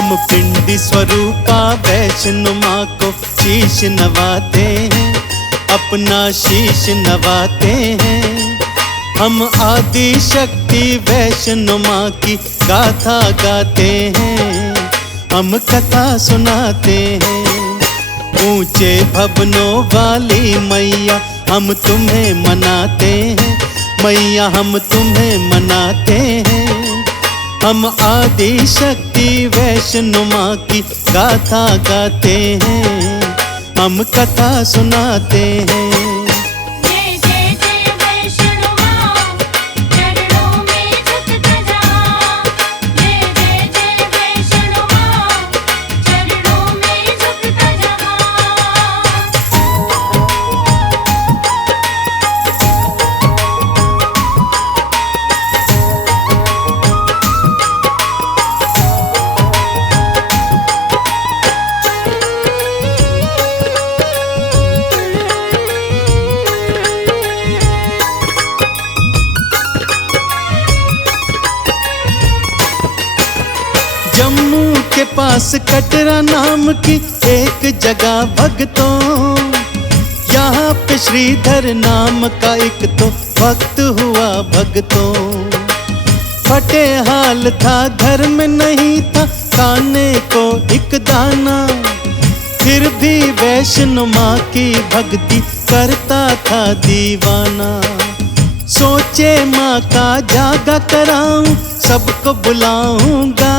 हम पिंडी स्वरूपा वैष्णो माँ को शीश नवाते हैं, अपना शीश नवाते हैं। हम आदि शक्ति वैष्णो माँ की गाथा गाते हैं, हम कथा सुनाते हैं। ऊंचे भवनों वाली मैया हम तुम्हें मनाते हैं, मैया हम तुम्हें मनाते हैं। हम आदि शक्ति वैष्णो माँ की गाथा गाते हैं, हम कथा सुनाते हैं। जम्मू के पास कटरा नाम की एक जगह भक्तों, यहाँ पे श्रीधर नाम का एक तो भक्त हुआ भक्तों। फटे हाल था, घर में नहीं था खाने को एक दाना, फिर भी वैष्णो माँ की भक्ति करता था दीवाना। सोचे माँ का जागा कराऊं, सबको बुलाऊंगा,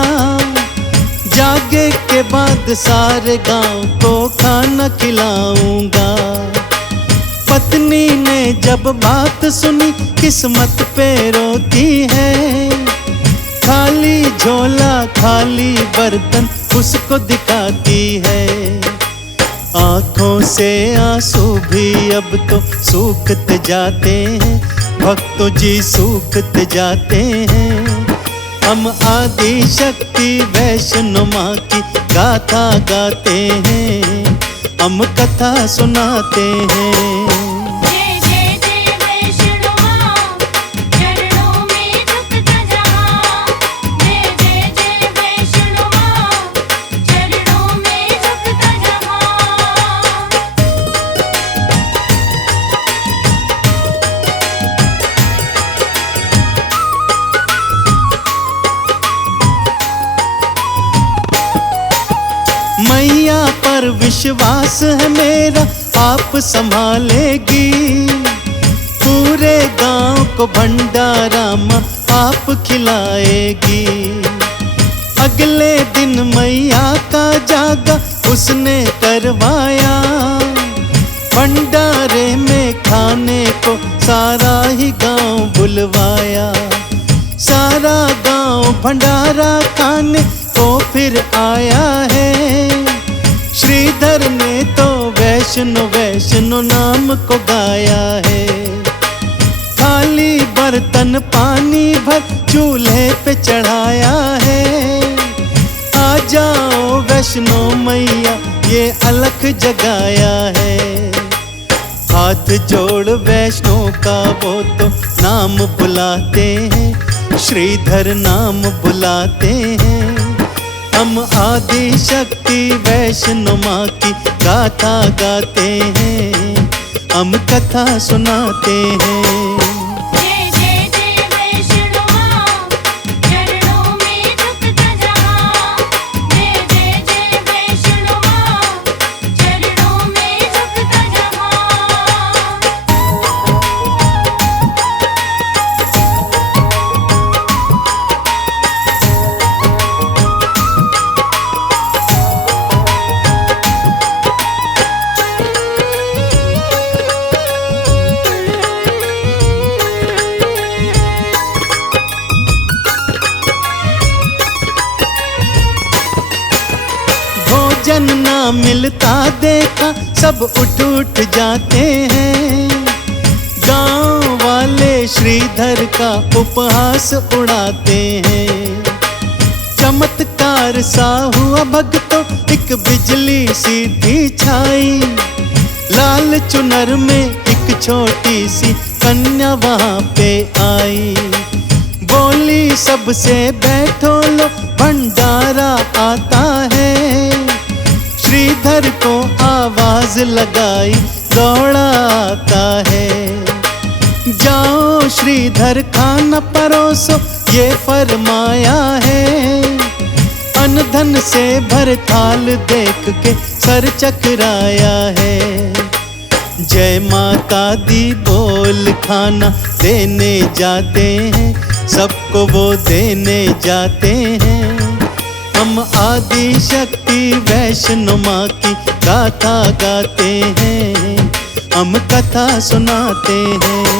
जागे के बाद सारे गांव को खाना खिलाऊंगा। पत्नी ने जब बात सुनी, किस्मत पे रोती है, खाली झोला खाली बर्तन उसको दिखाती है। आंखों से आंसू भी अब तो सूखते जाते हैं, भक्तों जी सूखते जाते हैं। हम आदि शक्ति वैष्णो माँ की गाथा गाते हैं, हम कथा सुनाते हैं। मैया पर विश्वास है मेरा, आप संभालेगी। पूरे गांव को भंडारा माँ आप खिलाएगी। अगले दिन मैया का जागा उसने करवाया, भंडारे में खाने को सारा ही गांव बुलवाया। सारा गांव भंडारा खाने को फिर आया है। श्रीधर ने तो वैष्णो वैष्णो नाम को गाया है। खाली बर्तन पानी भर चूल्हे पे चढ़ाया है। आ जाओ वैष्णो मैया ये अलख जगाया है। हाथ जोड़ वैष्णो का वो तो नाम बुलाते हैं, श्रीधर नाम बुलाते हैं। हम आदि शक्ति वैष्णो माँ की गाथा गाते हैं, हम कथा सुनाते हैं। भोजन ना मिलता देखा सब उठ उठ जाते हैं। गांव वाले श्रीधर का उपहास उड़ाते हैं। चमत्कार सा हुआ भक्तों, एक बिजली सीधी छाई। लाल चुनर में एक छोटी सी कन्या वहां पे आई। बोली सबसे बैठो लो भंडारा नगारा आता है। श्रीधर को आवाज लगाई दौड़ा आता है। जाओ श्रीधर खाना परोसो ये फरमाया है। अनधन से भर थाल देख के सर चकराया है। जय माता दी बोल खाना देने जाते हैं, सबको वो देने जाते हैं। हम आदि शक्ति वैष्णो माँ की गाथा गाते हैं, हम कथा सुनाते हैं।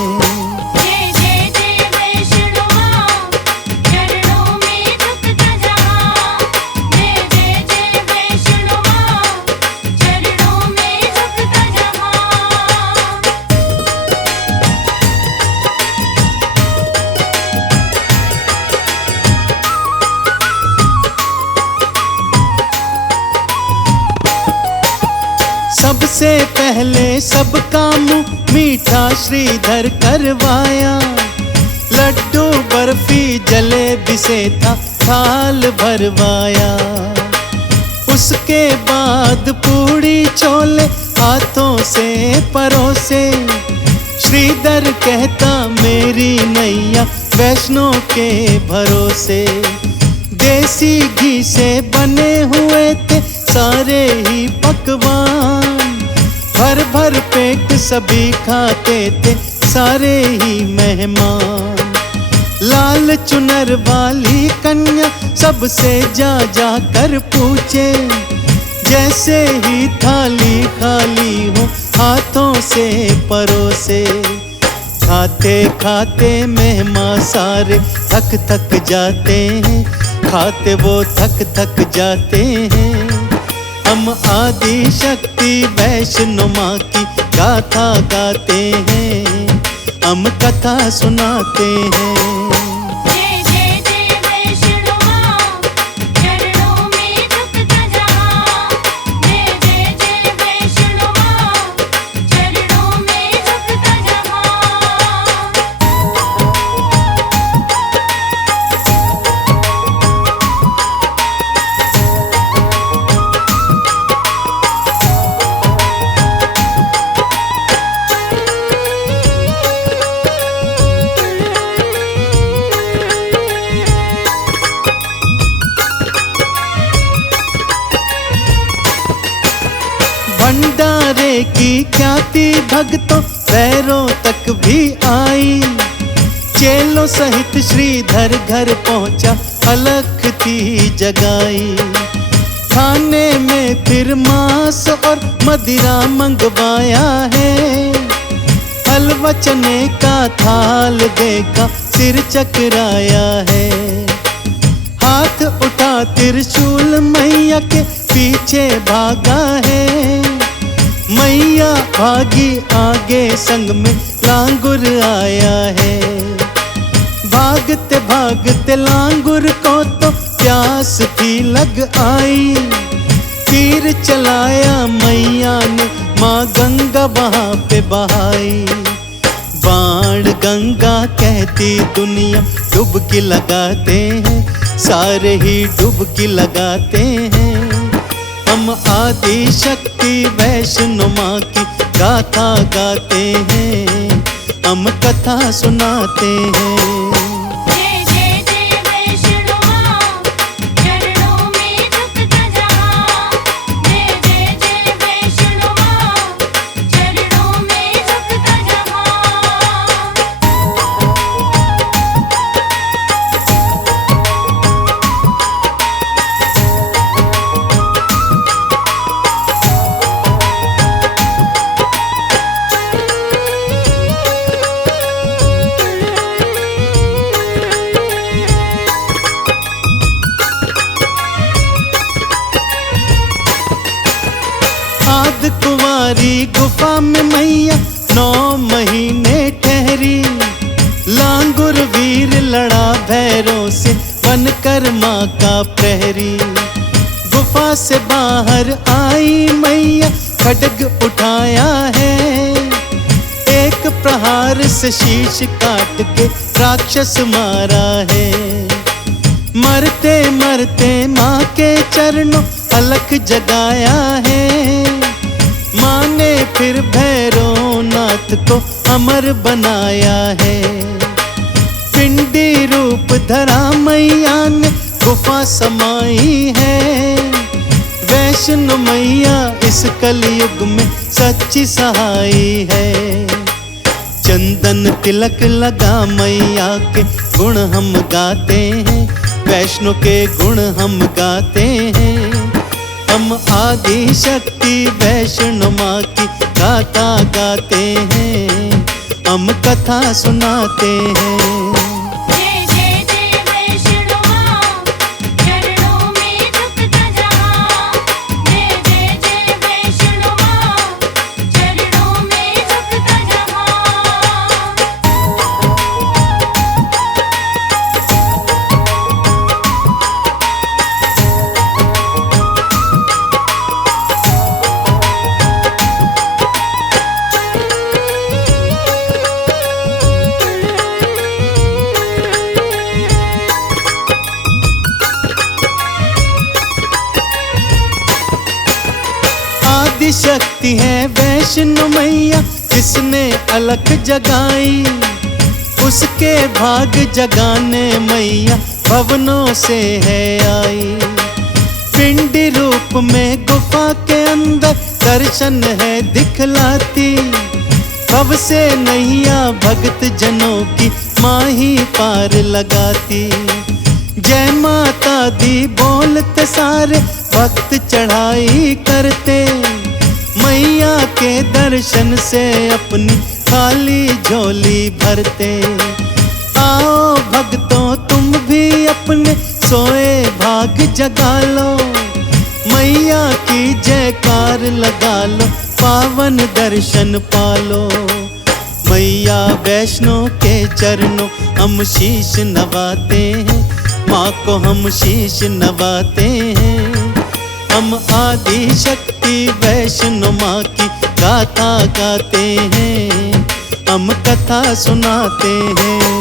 सबसे पहले सब काम मीठा श्रीधर करवाया। लड्डू बर्फी जलेबी से था थाल भरवाया। उसके बाद पूड़ी छोले हाथों से परोसे। श्रीधर कहता मेरी नैया वैष्णो के भरोसे। देसी घी से बने हुए थे सारे ही पकवान। भर भर पेट सभी खाते थे सारे ही मेहमान। लाल चुनर वाली कन्या सबसे जा जा कर पूछे। जैसे ही थाली खाली हो हाथों से परोसे। खाते खाते मेहमान सारे थक थक जाते हैं, खाते वो थक थक जाते हैं। हम आदि शक्ति वैष्णो माँ की गाथा गाते हैं, हम कथा सुनाते हैं। भंडारे की ख्याति भक्तों पैरों तक भी आई। चेलों सहित श्रीधर घर पहुंचा, अलख थी जगाई। खाने में फिर मांस और मदिरा मंगवाया है। हलवा चने का थाल देखा सिर चकराया है। हाथ उठा त्रिशूल मैया के पीछे भागा है। मैया भागी आगे संग में लांगुर आया है। भागते भागते लांगुर को तो प्यास थी लग आई। तीर चलाया मैया ने माँ गंगा वहाँ पे बहाई। बाण गंगा कहती दुनिया डुबकी लगाते हैं, सारे ही डुबकी लगाते हैं। हम आदि शक्ति वैष्णो माँ की गाथा गाते हैं, हम कथा सुनाते हैं। आद कुंवारी गुफा में मैया 9 महीने ठहरी। लांगुर वीर लड़ा भैरों से बनकर माँ का प्रहरी। गुफा से बाहर आई मैया खड्ग उठाया है। एक प्रहार से शीश काट के राक्षस मारा है। मरते मरते माँ के चरणों अलख जगाया है। माँ ने फिर भैरवनाथ को अमर बनाया है। पिंडी रूप धरा मैया ने गुफा समाई है। वैष्णो मैया इस कलयुग में सच्ची सहाई है। चंदन तिलक लगा मैया के गुण हम गाते हैं। वैष्णो के गुण हम गाते हैं। हम आदि शक्ति वैष्णो माँ की गाथा गाते हैं। हम कथा सुनाते हैं। शक्ति है वैष्णो मैया जिसने अलख जगाई। उसके भाग जगाने मैया भवनों से है आई। पिंडी रूप में गुफा के अंदर दर्शन है दिखलाती। भव से नैया भक्त जनों की माँ ही पार लगाती। जय माता दी बोलते सारे भक्त चढ़ाई करते। मैया के दर्शन से अपनी खाली झोली भरते। आओ भक्तों तुम भी अपने सोए भाग जगा लो। मैया की जयकार लगा लो, पावन दर्शन पालो। मैया वैष्णो के चरणों हम शीश नवाते हैं। माँ को हम शीश नवाते हैं। हम आदि शक्ति वैष्णो माँ की गाथा गाते हैं। हम कथा सुनाते हैं।